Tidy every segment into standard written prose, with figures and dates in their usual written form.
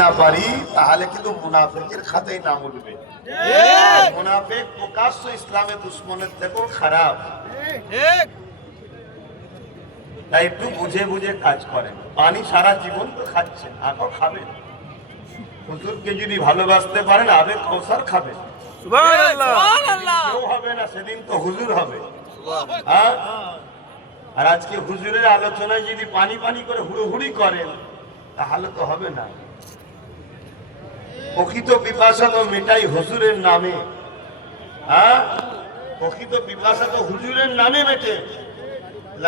না পারি তাহলে কিন্তু মুনাফিকের খাতায় নাম উঠবে। মুনাফিক প্রকাশ্য ইসলামের দুশ্মনের থেকেও খারাপ। তাই একটু বুঝে বুঝে কাজ করেন। পানি সারা জীবন তো খাচ্ছেন, আরো খাবেন। হুজুরকে যদি ভালোবাসতে পারেন আবেগ কৌসার খাবেন। কেউ হবে না, সেদিন তো হুজুর হবে। হ্যাঁ, আর আজকে হুজুরের আলোচনায় যদি পানি পানি করে হুড়োহুড়ি করেন তাহলে তো হবে না। প্রকৃত পিপাসা তো মেটাই হুজুরের নামে। হ্যাঁ, প্রকৃত পিপাসা তো হুজুরের নামে মেটে।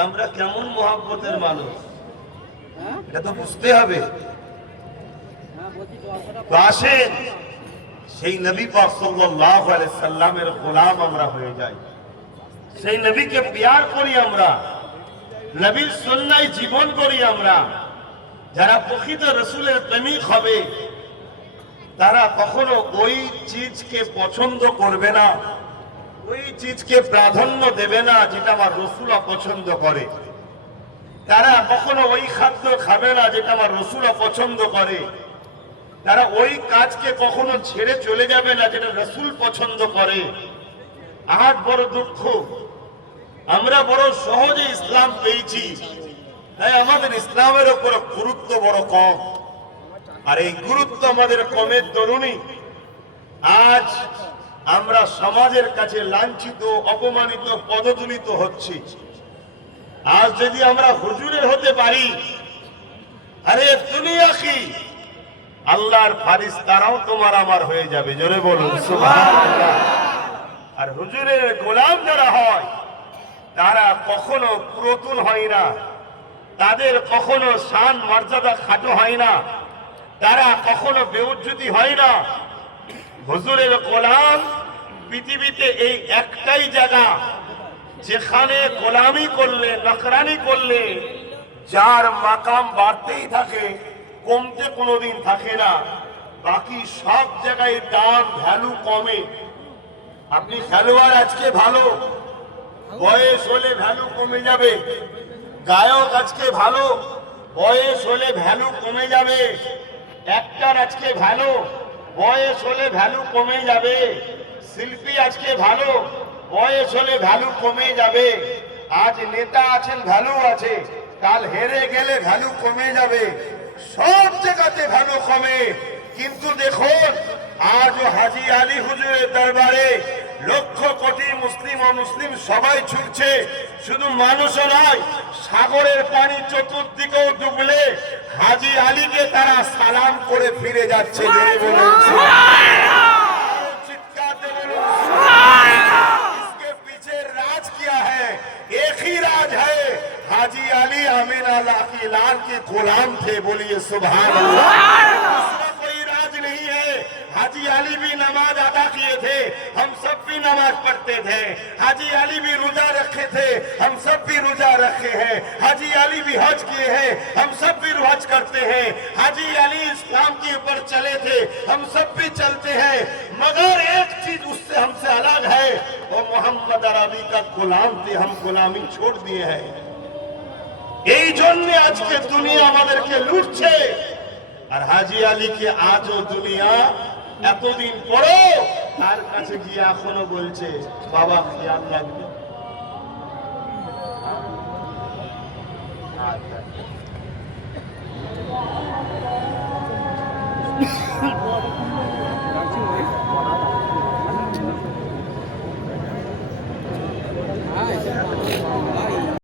আমরা কেমন মহব্বতের মানুষ এটা তো বুঝতে হবে। তো আসেন সেই নবী পাক সাল্লাল্লাহু আলাইহি সাল্লামের গোলাম আমরা হয়ে যাই, সেই নবীকে প্যার করি আমরা, নবীর সুন্নায় জীবন করি আমরা। যারা প্রকৃত রাসূলের প্রেমিক হবে তারা কখনো ওই চিজকে পছন্দ করবে না, ওই চিজকে প্রাধান্য দেবে না যেটা আমার রাসূল অপছন্দ করে। তারা কখনো ওই খাদ্য খাবে না যেটা আমার রাসূল অপছন্দ করে। তারা ওই কাজকে কখনো ছেড়ে চলে যাবে না যেটা রাসূল পছন্দ করে। আজ বড় দুঃখ, আমরা বড় সহজে ইসলাম পেয়েছি, তাই আমাদের ইসলামের উপর গুরুত্ব বড় কম। আর এই গুরুত্ব আমাদের কমের দরুনই আজ আমরা সমাজের কাছে লাঞ্ছিত, অপমানিত, পদদলিত হচ্ছি। আজ যদি আমরা হুজুরের হতে পারি, আরে দুনিয়া কি, আল্লাহর ফারিস্তারাও তোমার আমার হয়ে যাবে। জোরে বলুন সুবহানাল্লাহ। আর হুজুরের গোলাম যারা হয় তারা কখনো পুরাতন হয় না, তাদের কখনো শান মর্যাদা খাটো হয় না, তারা কখনো বেউজ্জতি হয় না। হুজুরের গোলাম পৃথিবীতে এই একটাই জায়গা যেখানে গোলামি করলে, নকরানি করলে যার মাকাম বাড়তেই থাকে, কমতে কোনোদিন থাকে না। বাকি সব জায়গায় দাম ভ্যালু কমে। আপনি খেলোয়াড় আজকে ভালো, বয়স হলে ভ্যালু কমে যাবে। গায়ক আজকে ভালো, বয়স হলে ভ্যালু কমে যাবে। অ্যাক্টর আজকে ভালো, বয়স হলে ভ্যালু কমে যাবে। শিল্পী আজকে ভালো, বয়স হলে ভ্যালু কমে যাবে। আজ নেতা আছেন, ভ্যালু আছে, কাল হেরে গেলে ভ্যালু কমে যাবে। সব জায়গাতে ভ্যালু কমে। কিন্তু দেখুন আজ হাজী আলী হুজুরের দরবারে লক্ষ কোটি মুসলিম অমুসলিম সবাই ছুটছে। শুধু মানুষও নয়, সাগরের পানি চতুর্দিকেও ডুবলে হাজী আলীকে তারা সালাম করে ফিরে যাচ্ছে। इसके पीछे राज क्या है? एक ही राज है, हाजी अली अमीना लाकी लाल के गुलाम थे। बोलिए सुभान अल्लाह। दूसरा कोई राज नहीं है। हाजी अली भी नमाज अदा किए थे, हम सब भी नमाज पढ़ते थे। हाजी अली भी रोजा रखे थे, हम सब भी रोजा रखे हैं। हाजी अली भी हज किए हैं, हम सब भी हज करते हैं। हाजी अली इस्लाम के ऊपर चले थे, हम सब भी चलते हैं। मगर एक चीज उससे हमसे अलग है, वो मोहम्मद अरबी का गुलाम थे, हम गुलामी छोड़ दिए हैं। এই জন্য আজকে দুনিয়া আমাদেরকে লুটছে। আর হাজী আলীকে আজও দুনিয়া এতদিন পরেও তার কাছে গিয়ে এখনো বলছে, বাবা খেয়াল রাখবে। আচ্ছা